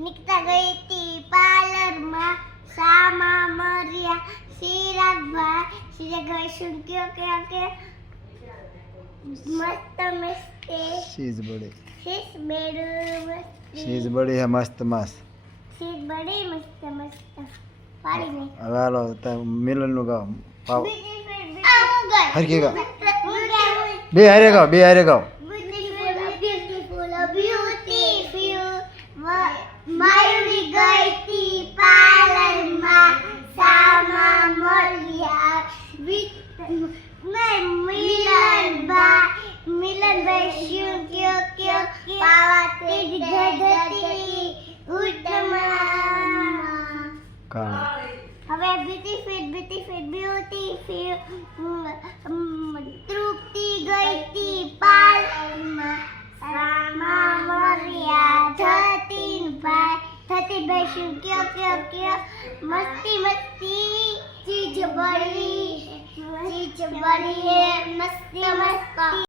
निकता गई थी पार्लर में सामा मरिया सिराग भाई सीधे गए सुन क्यों क्या के मस्त मस्त शीज बड़ी मस्त शीज बड़ी है मस्त मस्त शीज बड़ी मस्त मस्त पारी में હવે હાલો મિલન નું ગાઓ પાવ गए હરકી ગાઓ બે હારે ગાઓ ब्यूटीफुल ब्यूटीफुल मयूरी गई थी पार्लर में सामा मरिया मिलन भाई क्यों क्यों क्यों पावा तेरी गदती उठमा કાળા હવે બ્યુટીફુલ તૃપ્તિ ગઈ થી પાર્લરમાં સામા મરિયા થતી શું ક્યો મસ્તી ચીજ બળી હે મસ્તી